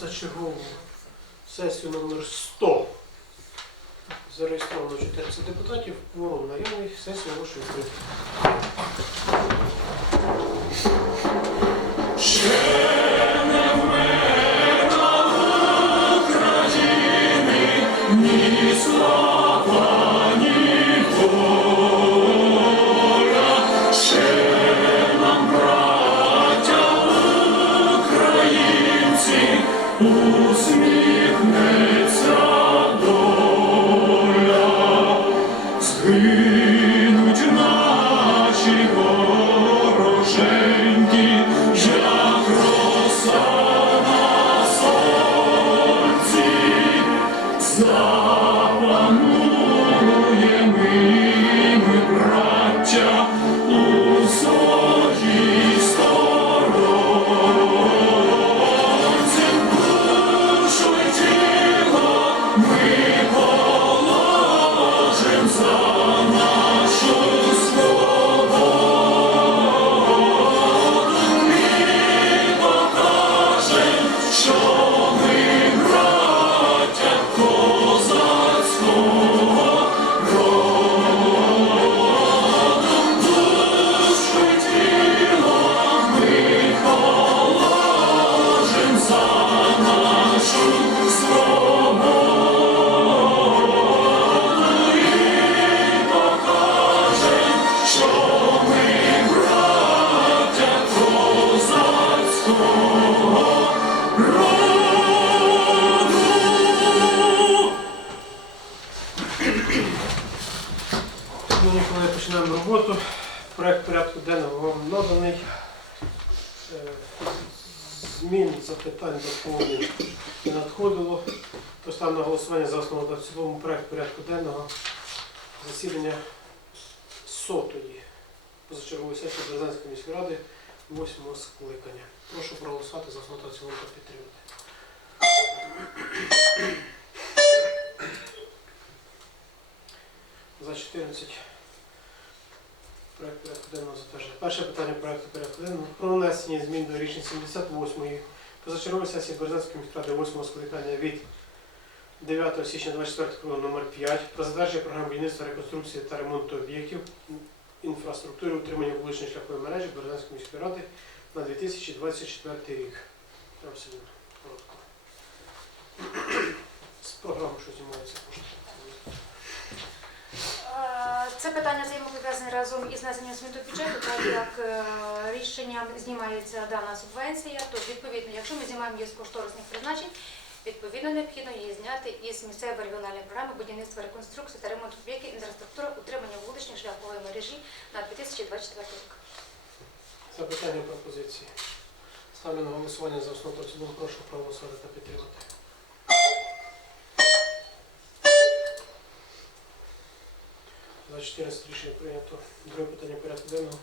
позачергову сесію номер 100. Зареєстровано 14 депутатів, кворум наявний, сесію оголошую відкритою. Sure. Змін, запитань, доповнень не надходило. Поставимо на голосування за основу та в цілому проект порядку денного засідання сотої позачергової сесії Березанської міської ради восьмого скликання. Прошу проголосувати за основу та в цілому та підтримати. За 14 проект порядку денного. Перше питання проекту порядку денного про внесення змін до рішень 78-ї позачергової сесії Березанської міськради 8 скликання від 9 січня 24 року номер 5 про затвердження програм будівництва, реконструкції та ремонту об'єктів інфраструктури утримання вуличної шляхової мережі Березанської міської ради на 2024 рік. Абсолютно коротко. З програми, що знімається. Е, Це питання взаємопов'язане разом із внесенням до бюджету, так як е, рішенням знімається дана субвенція, то відповідно, якщо ми знімаємо її з кошторисних призначень, відповідно необхідно її зняти із місцевої регіональної програми будівництва, реконструкції та ремонту об'єктів інфраструктури утримання вуличної шляхової мережі на 2024 рік. Запитання пропозиції. Ставлю на голосування за основу цілому. Прошу проголосувати та підтримати. 14 рішення прийнято. Друге питання порядку денного.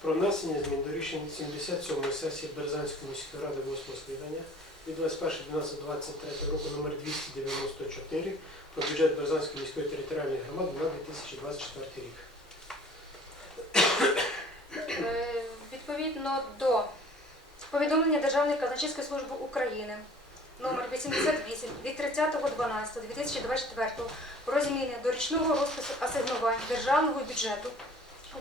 Про внесення змін до рішень 77-ї сесії Березанської міської ради 8 скликання від 21.12.23 року номер 294 про бюджет Березанської міської територіальної громади на 2024 рік. Е, Відповідно до повідомлення Державної казначейської служби України номер 88 від 30.12.2024 про зміни до річного розпису асигнувань державного бюджету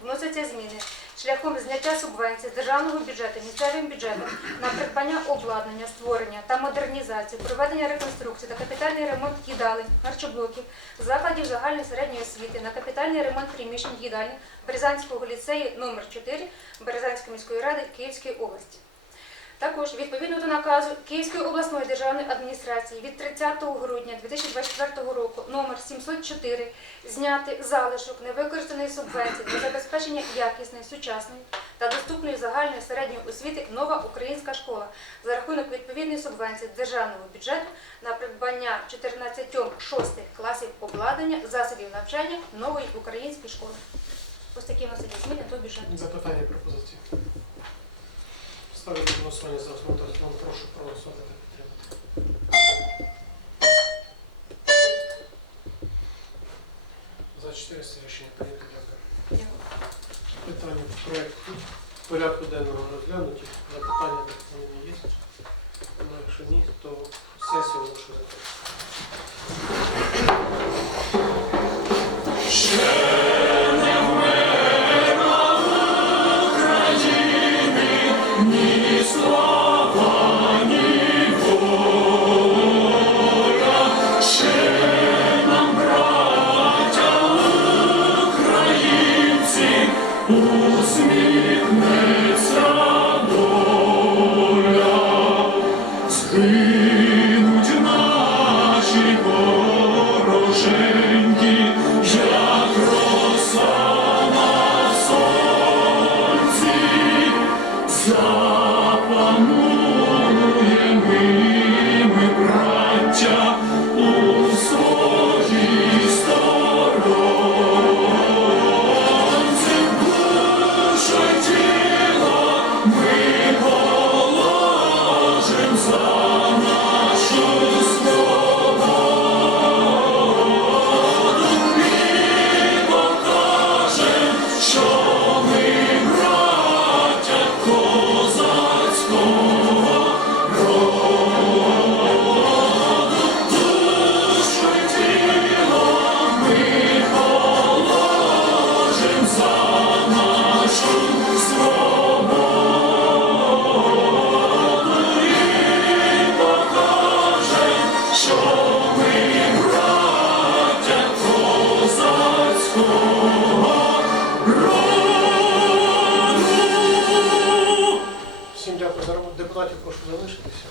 вносяться зміни шляхом зняття субвенцій з державного бюджету місцевим бюджетом на придбання обладнання, створення та модернізацію, проведення реконструкції та капітальний ремонт їдалень, харчоблоків, закладів загальної середньої освіти на капітальний ремонт приміщень їдальні Березанського ліцею номер 4 Березанської міської ради Київської області. Також відповідно до наказу Київської обласної державної адміністрації від 30 грудня 2024 року номер 704 зняти залишок невикористаної субвенції для забезпечення якісної, сучасної та доступної загальної середньої освіти нова українська школа за рахунок відповідної субвенції державного бюджету на придбання 14 шостих класів обладнання засобів навчання нової української школи. Ось такі вносять зміни до бюджету. Запитання пропозиції. Ставлю на голосування за основу та в. Прошу проголосувати та підтримати. За 400 рішення прийнято. Дякую. Питання проекту порядку денного розглянуті. Запитання доповнення є? Немає. Якщо ні, то сесія лучше закритою. song. зарплаті прошу залишитися.